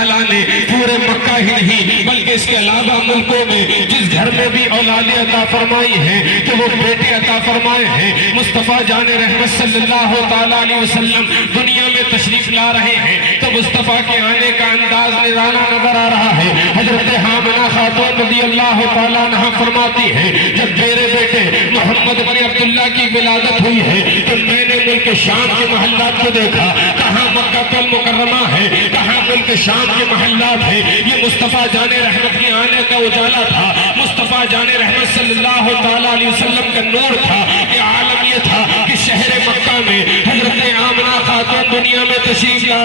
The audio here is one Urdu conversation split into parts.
تعالیٰ نے پورے مکہ ہی نہیں بلکہ اس کے علاوہ ملکوں میں جس گھر میں بھی اولاد عطا فرمائی ہے کہ وہ بیٹے عطا فرمائے ہیں، مصطفیٰ جان رحمت صلی اللہ تعالیٰ علیہ وسلم دنیا میں تشریف لا رہے ہیں تو مصطفیٰ کے آنے کا انداز نذرانہ نظر آ رہا ہے۔ حضرت حامنہ خاتون رضی اللہ تعالیٰ عنہ فرماتی ہے جب میرے بیٹے محمد بن عبداللہ کی ولادت ہوئی ہے تو میں نے ملک شام کے محلات کو دیکھا، کہاں مکہ المکرمہ ہے، کہاں ملک شام کے محلات ہیں۔ یہ مصطفیٰ جان رحمت کی آنے کا اجالا تھا، مصطفیٰ جان رحمت صلی اللہ تعالیٰ علیہ وسلم کا نور تھا۔ یہ عالم یہ تھا کہ شہر مکہ میں حضرت آمنہ خاتون دنیا میں تشریف لا،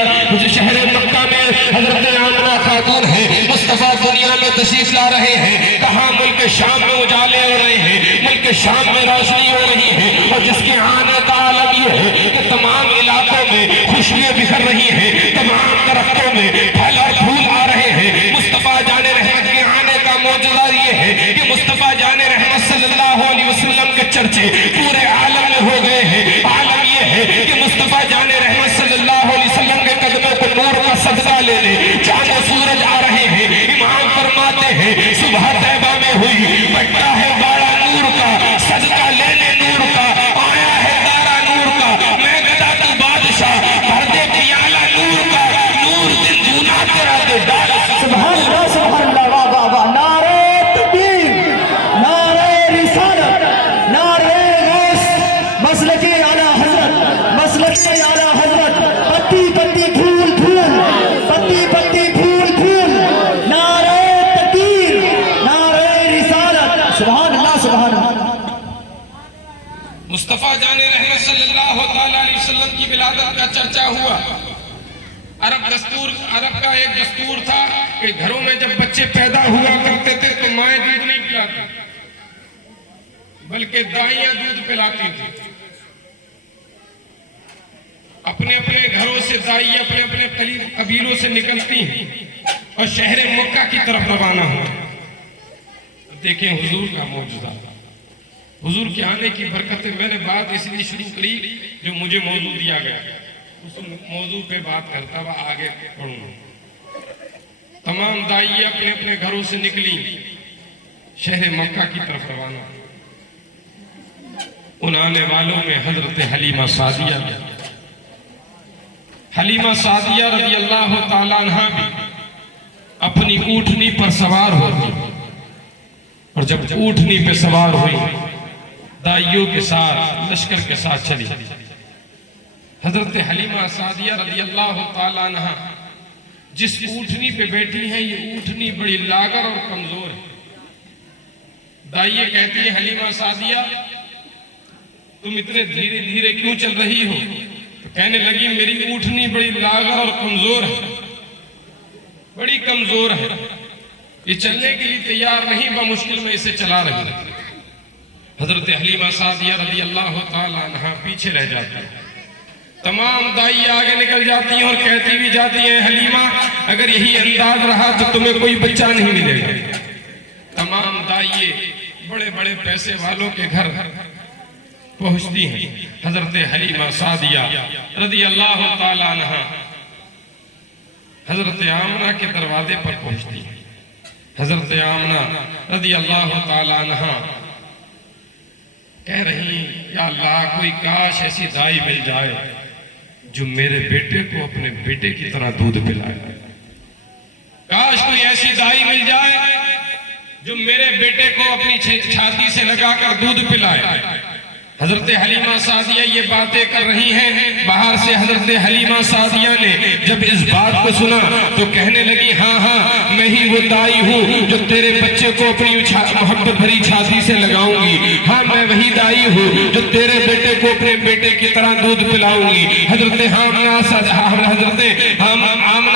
شہر مکہ میں حضرت آمنہ خاتون ہے، مصطفیٰ دنیا میں تشریف لا رہے ہیں۔ کہاں ملک شام میں اجالے ہو رہے ہیں، ملک شام میں روشنی ہو رہی ہے، اور جس کے آنے کا عالم یہ ہے کہ تمام علاقوں میں خوشبوئیں بکھر رہی ہیں، تمام درختوں میں پھل اور پھول آ رہے ہیں۔ مصطفیٰ جان رحمت کے آنے کا معجزہ یہ ہے کہ مصطفیٰ جان رحمت صلی اللہ علیہ وسلم کے چرچے پورے عالم میں ہو گئے ہیں۔ عالم یہ ہے کہ مصطفیٰ جان رحمت صلی اللہ علیہ وسلم کے قدموں کو نور کا صدقہ لینے چاند و سورج آ رہے ہیں۔ امام فرماتے ہیں صبح طیبہ میں ہوئی، بٹا ہے باڑا نور کا، صدقہ لینے نور کا، آیا ہے دارا نور کا، میں گدا تو بادشاہ، بھر دے پیالہ نور کا، نور دن دونا تیرا دے ڈال۔ سبحان اللہ سبحان اللہ، واہ واہ واہ، نعرہ تکبیر، نعرہ رسالت، نعرہ غوث، مسلک اعلیٰ حضرت، مسلک اعلیٰ حضرت، پتی پتی پھول پھول، پتی پتی پھول پھول، نعرہ تکبیر، نعرہ رسالت، سبحان اللہ سبحان اللہ۔ مصطفیٰ جان رحمت صلی اللہ تعالیٰ علیہ وسلم کی ولادت کا چرچا ہوا۔ عرب کا ایک دستور تھا کہ گھروں میں جب بچے پیدا ہوا کرتے تھے تو مائیں دودھ نہیں پلاتی بلکہ دائیاں دودھ پلاتی تھی۔ اپنے اپنے گھروں سے دائیاں اپنے اپنے قبیلوں سے نکلتی ہیں اور شہر مکہ کی طرف روانہ ہو۔ دیکھیں حضور کا معجزہ، حضور کے آنے کی برکت۔ میں نے بات اس لیے شروع کری جو مجھے موضوع دیا گیا، اس موضوع پہ بات کرتا ہوا آگے پڑھوں۔ تمام داعیے اپنے اپنے گھروں سے نکلی، شہر مکہ کی طرف روانہ۔ ان آنے والوں میں حضرت حلیمہ سعدیہ، حلیمہ سعدیہ رضی اللہ تعالیٰ عنہ بھی اپنی اونٹنی پر سوار ہوتی، اور جب اونٹنی پہ سوار ہوئی دائیوں کے ساتھ، لشکر کے ساتھ چلی۔ حضرت حلیمہ سعدیہ رضی اللہ تعالیٰ عنہ جس اونٹنی پہ بیٹھی ہیں یہ اونٹنی بڑی لاغر اور کمزور ہے۔ دائیے کہتی ہے حلیمہ سعدیہ تم اتنے دھیرے دھیرے کیوں چل رہی ہو؟ تو کہنے لگی میری اونٹنی بڑی لاغر اور کمزور ہے، بڑی کمزور ہے، یہ چلنے کے لیے تیار نہیں، بمشکل میں اسے چلا رہی ہے۔ حضرت حلیمہ سعدیہ رضی اللہ تعالیٰ عنہ پیچھے رہ جاتی ہے، تمام دائی آگے نکل جاتی ہیں اور کہتی بھی جاتی ہیں حلیمہ اگر یہی انداز رہا تو تمہیں کوئی بچہ نہیں ملے گا۔ تمام دائیے بڑے بڑے پیسے والوں کے گھر پہنچتی ہیں۔ حضرت حلیمہ سعدیہ رضی اللہ تعالیٰ عنہ حضرت آمنہ کے دروازے پر پہنچتی ہیں۔ حضرت آمنہ رضی اللہ تعالیٰ عنہ کہہ رہی یا اللہ کوئی کاش ایسی دائی مل جائے جو میرے بیٹے کو اپنے بیٹے کی طرح دودھ پلائے، کاش کوئی ایسی دائی مل جائے جو میرے بیٹے کو اپنی چھاتی سے لگا کر دودھ پلائے۔ حضرت حلیمہ سعدیہ یہ باتیں کر رہی ہیں، باہر سے حضرت حلیمہ سعدیہ نے جب اس بات کو سنا تو کہنے لگی ہاں ہاں میں ہی وہ دائی ہوں جو تیرے بچے کو اپنی محبت بھری چھاتی سے لگاؤں گی، ہاں میں وہی دائی ہوں جو تیرے بیٹے کو اپنے بیٹے کی طرح دودھ پلاؤں گی۔ حضرت آمنہ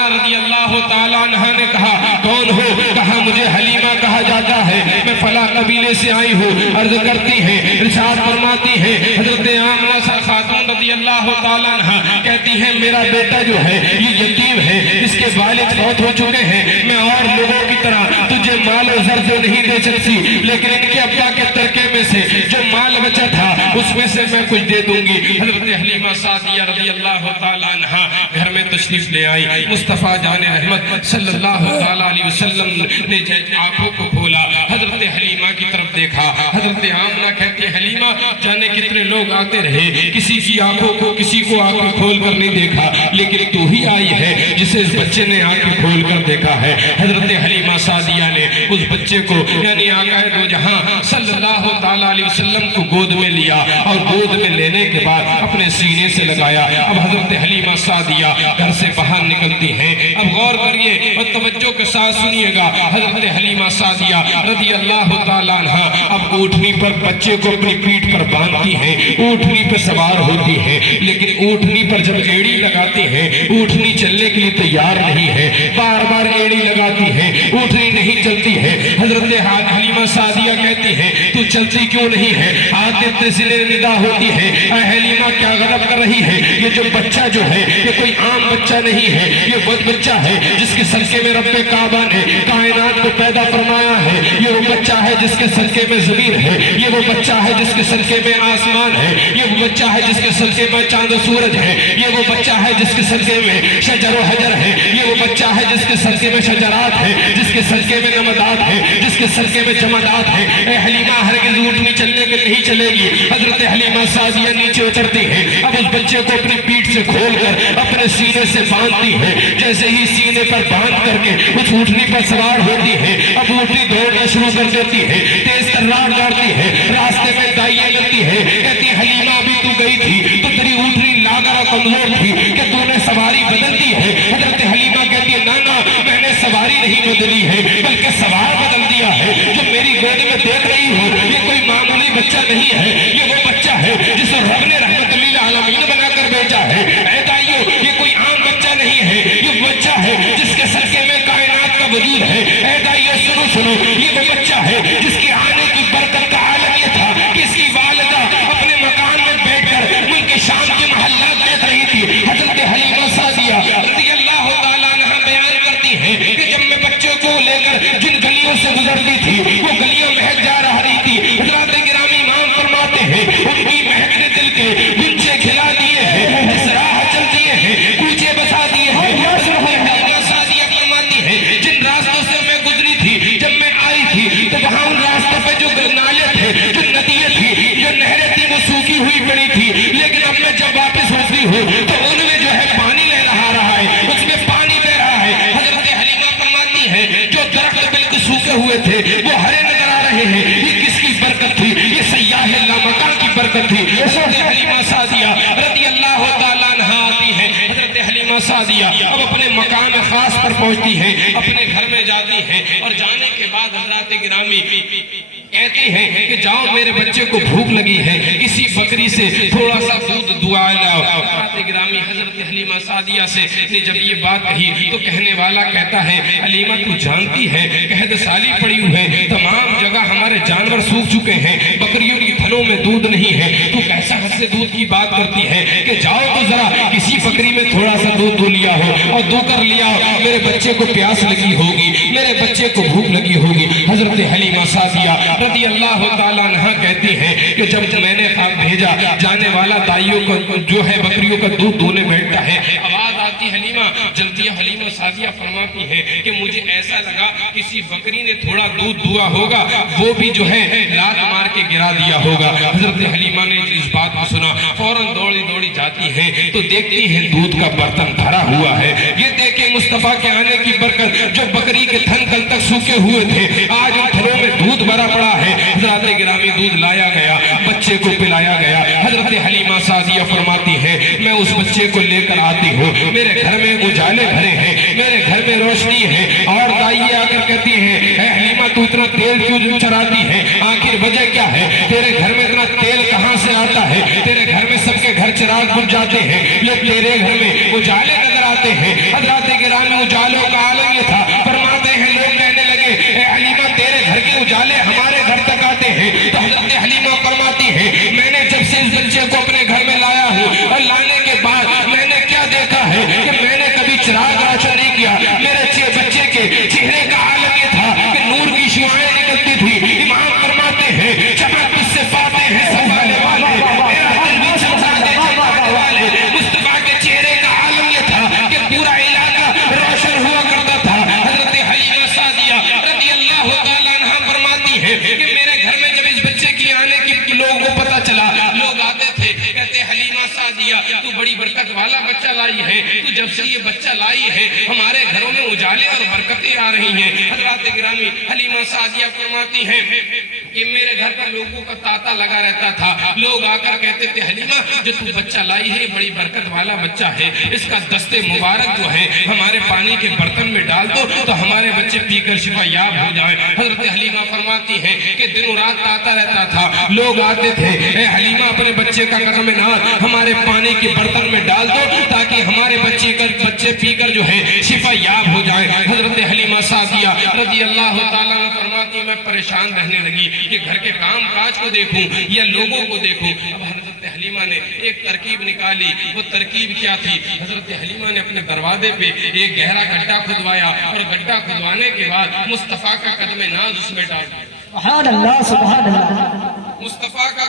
رضی اللہ تعالیٰ عنہ نے کہا کون ہو؟ کہا مجھے حلیمہ کہا جاتا ہے، میں فلاں قبیلے سے آئی ہوں۔ عرض کرتی ہیں، ارشاد فرماتی ہے حضرت آمنہ خاتون رضی اللہ تعالیٰ عنہ کہتی ہے میرا بیٹا جو ہے یہ یتیم ہے، اس کے والد فوت ہو چکے ہیں، میں اور لوگوں کی طرح تجھے مال و زر تو نہیں دے سکتی، لیکن ان کے ابا کے ترکے میں میں سے جو مال بچا تھا اس میں سے میں کچھ دے دوں گی۔ حضرت حلیمہ سعدیہ رضی اللہ تعالیٰ عنہ گھر میں تشریف لے آئی۔ مصطفیٰ جان رحمت صلی اللہ علیہ وسلم نے آنکھوں کو کھولا، حضرت حلیمہ کی طرف دیکھا۔ حضرت آمنہ کہتی ہے حلیمہ جانے کتنے لوگ آتے رہے، کسی کی آنکھوں کو کسی کو آنکھیں کھول کر نہیں دیکھا، لیکن تو ہی آئی ہے جسے اس بچے نے آنکھیں کھول کر دیکھا ہے۔ حضرت حلیمہ سعدیہ نے اس بچے کو یعنی آقا دو جہاں صلی اللہ علیہ وسلم کو گود میں لیا اور گود میں لینے کے بعد اپنے سینے سے لگایا۔ اب حضرت حلیمہ سعدیہ گھر سے باہر نکلتی ہیں۔ اب غور کریے اور توجہ کے ساتھ سنیے گا، حضرت حلیمہ سعدیہ رضی اللہ تعالیٰ عنہ اب اونٹنی پر بچے کو اپنی پیٹھ پر باندھتی ہیں، اونٹنی پر سوار ہوتی ہیں، لیکن اونٹنی پر جب ایڑی لگاتی ہیں اونٹنی چلنے کے لیے تیار نہیں ہے، بار بار ایڑی لگاتی ہیں، اونٹنی نہیں چلتی ہے۔ حضرت حلیمہ سعدیہ کہتی ہے تو چلتی کیوں نہیں ہے؟ آتے سے ندا ہوتی ہے، اے حلیمہ کیا غضب کر رہی ہے؟ یہ جو بچہ جو ہے یہ کوئی عام بچہ نہیں ہے، یہ وہ بچہ ہے جس کے صدقے میں رب کعبہ نے کائنات کو پیدا فرمایا ہے، یہ وہ بچہ ہے جس کے صدقے میں زمین ہے، یہ وہ بچہ ہے جس کے صدقے میں آسمان ہے، یہ وہ بچہ ہے جس کے صدقے میں چاند و سورج ہے، یہ وہ بچہ ہے جس کے صدقے میں شجر و حجر ہے، یہ وہ بچہ ہے جس کے صدقے میں شجرات ہے، جس کے صدقے میں نمدات ہے، جس کے صدقے میں جمادات ہے۔ اے حلیمہ ہرگز اونٹنی چلنے کے نہیں چلے گی۔ حضرت حلیمہ سعدیہ نیچے اترتی ہے، اب اس بچے کو اپنی پیٹھ سے کھول کر اپنے سینے سے باندھتی ہے۔ جیسے ہی سینے پر باندھ کر کے اس اونٹنی پر سوار ہوتی ہے، اب اونٹنی دوڑنا شروع کر دیتی ہے، تیز ترار ڈالتی ہے، راستے میں دائیں لگتی ہے، کہتی حلیمہ ابھی تو گئی تھی تو تیری اونٹنی لاغر اور کمزور تھی کہ تو نے سواری بدل دی ہے۔ حضرت حلیمہ کہتی ہے نانا میں نے سواری نہیں بدلی ہے بلکہ سوار بدل دیا ہے۔ جو میری گود میں دیکھ رہی ہو یہ کوئی معمولی بچہ نہیں ہے، یہ وہ بچہ ہے جسے رب نے رحمت للعالمین بنا کر بھیجا ہے۔ اے دائیو یہ کوئی عام بچہ نہیں ہے، یہ بچہ ہے جس کے صدقے میں کائنات کا وجود ہے۔ اے دائیو سنو یہ وہ بچہ ہے جس کے آنے کی برکت کا عالم یہ تھا کہ اس کی والدہ اپنے مکان میں بیٹھ کر ملک شام کے محلات دیکھ رہی تھی۔ حضرت حلیمہ سعدیہ رضی اللہ تعالیٰ عنہ بیان کرتی ہیں کہ جب میں بچے کو لے کر جن گلیوں سے گزرتی تھی وہ گلیاں مہک جا رہی تھی۔ حضرات گرامی امام فرماتے ہیں ان کی مہک نے دل کے گنچے کھلا دیے ہیں، اس راہ چل دیے ہیں، کوچے بسا دیے ہیں۔ حلیمہ سعدیہ فرماتی ہیں جن راستوں سے میں گزری تھی جب میں آئی تھی تو وہاں ان راستوں پہ جو نالے تھے، جو ندیاں تھی، جو نہریں تھی وہ سوکھی ہوئی پڑی تھی، لیکن اب میں جب واپس ہوتی ہوں تو ان میں جو ہے پانی لے رہا ہے، اس میں پانی بہ رہا ہے۔ حضرت حلیمہ فرماتی ہے جو درخت بالکل سوکھے ہوئے تھے وہ ہرے نظر آ رہے ہیں، یہ کس کی برکت تھی؟ یہ سیاح لامکان کی برکت تھی۔ حضرت حلیمہ سعدیہ رضی اللہ تعالیٰ عنہ آتی ہے۔ حضرت حلیمہ سعدیہ اب اپنے مقام خاص پر پہنچتی ہے، اپنے گھر میں جاتی ہے اور جانے کے بعد حضرات گرامی کہتی ہیں کہ جاؤ میرے بچے کو بھوک لگی ہے، کسی بکری سے تھوڑا سا دودھ دعا لاؤ۔ حضرات گرامی حضرت حلیمہ سعدیہ سے نے جب یہ بات کہی تو کہنے والا کہتا ہے حلیمہ تو جانتی ہے قحط سالی پڑی ہوئی ہے، تمام جگہ ہمارے جانور سوکھ چکے ہیں، بکریوں کی تھنوں میں دودھ نہیں ہے، تو کیسا حد سے دودھ کی بات کرتی ہے کہ جاؤ تو ذرا کسی بکری میں تھوڑا سا دودھ دو لیا ہو اور دو کر لیا ہو، میرے بچے کو پیاس لگی ہوگی، میرے بچے کو بھوک لگی ہوگی۔ حضرت حلیمہ سعدیہ رضی اللہ تعالیٰ عنہ کہتی ہیں کہ جب میں نے بھیجا جانے والا دائیوں کو جو ہے بکریوں کا دودھ دونے بیٹھتا ہے، آواز آتی حلیمہ جلدی۔ حلیمہ سعدیہ فرماتی ہے کہ مجھے ایسا لگا کسی بکری نے تھوڑا دودھ دھوا ہوگا، وہ بھی جو ہے لات مار کے گرا دیا ہوگا۔ حضرت حلیمہ نے اس بات کو سنا، فوراً دوڑی دوڑی جاتی ہے تو دیکھتی ہے دودھ کا برتن بھرا ہوا ہے۔ یہ دیکھیں مصطفیٰ کے آنے کی برکت، جو بکری کے تھن کل تک سوکھے ہوئے تھے آج ان تھنوں میں دودھ بھرا پڑا ہے۔ حضرات گرامی دودھ لایا گیا، بچے کو پلایا گیا۔ حضرت حلیمہ سعدیہ فرماتی ہے میں اس بچے کو لے کر آتی ہوں، میرے گھر میں اجالے بھرے ہیں، میرے گھر میں روشنی ہے، اور دائیں آ کر کہتی ہیں اے حلیمہ تو اتنا تیل کیوں چراتی ہے؟ آخر وجہ کیا ہے؟ تیرے گھر میں اتنا تیل کہاں سے آتا ہے؟ تیرے گھر میں سب کے گھر چراغ بجھ جاتے ہیں، یہ تیرے گھر میں اجالے نظر آتے ہیں۔ حضرات گرامی اجالوں کا عالم یہ تھا، فرماتے ہیں لوگ کہنے لگے اے حلیمہ تیرے گھر کے اجالے ہمارے گھر تک آتے ہیں، تو حضرت حلیمہ فرماتی ہے میں نے جب سے اس بچے کو اپنے گھر میں لایا ہوں اور لانے کے بعد میں نے کیا دیکھا ہے کہ میں نے کبھی چراغ روشن نہیں کیا، میرے بچے کے چہرے کا عالم یہ تھا کہ نور کی شعاعیں نکلتی تھی۔ امام فرماتے ہیں چمک اس سے جب سے یہ بچہ لائی ہے ہمارے گھروں میں اجالے اور برکتیں آ رہی ہیں۔ حضرات گرامی حلیمہ سعدیہ فرماتی ہیں کہ میرے گھر پر لوگوں کا تاتا لگا رہتا تھا، لوگ آ کر کہتے تھے حلیمہ جو تو بچہ لائی ہے بڑی برکت والا بچہ ہے، اس کا دست مبارک جو ہے ہمارے پانی کے برتن میں ڈال دو تو ہمارے بچے پی کر شفا یاب ہو جائیں۔ حضرت حلیمہ فرماتی ہیں کہ دن رات آتا رہتا تھا، لوگ آتے تھے اے حلیمہ اپنے بچے کا قدم ناز ہمارے پانی کے برتن میں ڈال دو تاکہ ہمارے بچے پی کر جو ہے شفا یاب ہو جائیں۔ حضرت حلیمہ سعدیہ رضی اللہ تعالیٰ عنہ فرماتی میں پریشان رہنے لگی کہ گھر کے کام کاج کو دیکھوں یا لوگوں کو دیکھوں۔ اب حضرت حلیمہ نے ایک ترکیب نکالی، وہ ترکیب کیا تھی؟ حضرت حلیمہ نے اپنے دروازے پہ ایک گہرا گڈھا کھدوایا اور گڈھا کھدوانے کے بعد مصطفیٰ کا قدم ناز اس میں ڈال دیا۔ سبحان اللہ سبحان اللہ۔ مصطفیٰ کا